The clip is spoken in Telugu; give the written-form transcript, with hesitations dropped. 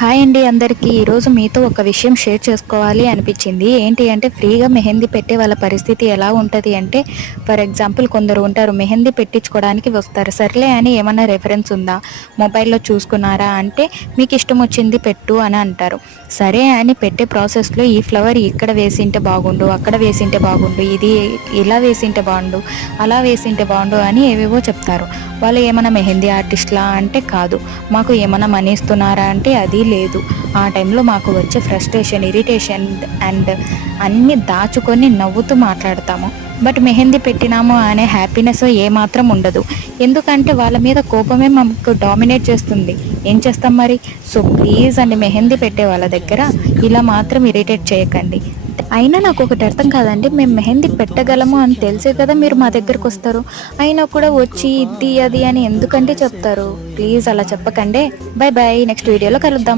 హాయ్ అండి అందరికీ. ఈరోజు మీతో ఒక విషయం షేర్ చేసుకోవాలి అనిపించింది. ఏంటి అంటే ఫ్రీగా మెహందీ పెట్టే వాళ్ళ పరిస్థితి ఎలా ఉంటుంది అంటే, ఫర్ ఎగ్జాంపుల్ కొందరు ఉంటారు మెహందీ పెట్టించుకోవడానికి వస్తారు. సర్లే అని ఏమన్నా రెఫరెన్స్ ఉందా, మొబైల్లో చూసుకున్నారా అంటే మీకు ఇష్టం వచ్చింది పెట్టు అని అంటారు. సరే అని పెట్టే ప్రాసెస్లో ఈ ఫ్లవర్ ఇక్కడ వేసింటే బాగుండు, అక్కడ వేసింటే బాగుండు, ఇది ఇలా వేసింటే బాగుండు, అలా వేసింటే బాగుండు అని ఏవేవో చెప్తారు. వాళ్ళు ఏమైనా మెహందీ ఆర్టిస్ట్లా అంటే కాదు. మాకు ఏమైనా మనీ ఇస్తున్నారా అంటే అది లేదు. ఆ టైంలో మాకు వచ్చే ఫ్రస్ట్రేషన్, ఇరిటేషన్ అండ్ అన్నీ దాచుకొని నవ్వుతూ మాట్లాడతాము. బట్ మెహందీ పెట్టినాము అనే హ్యాపీనెస్ ఏమాత్రం ఉండదు. ఎందుకంటే వాళ్ళ మీద కోపమే మాకు డామినేట్ చేస్తుంది. ఏం చేస్తాం మరి? సో ప్లీజ్ అండి, మెహందీ పెట్టే వాళ్ళ దగ్గర ఇలా మాత్రం ఇరిటేట్ చేయకండి. అయినా నాకు ఒకటి అర్థం కాదండి, మేము మెహందీ పెట్టగలము అని తెలిసే కదా మీరు మా దగ్గరకు వస్తారు. అయినా కూడా వచ్చి ఇది అది అని ఎందుకంటే చెప్తారు. ప్లీజ్ అలా చెప్పకండి. బై బై, నెక్స్ట్ వీడియోలో కలుద్దాం.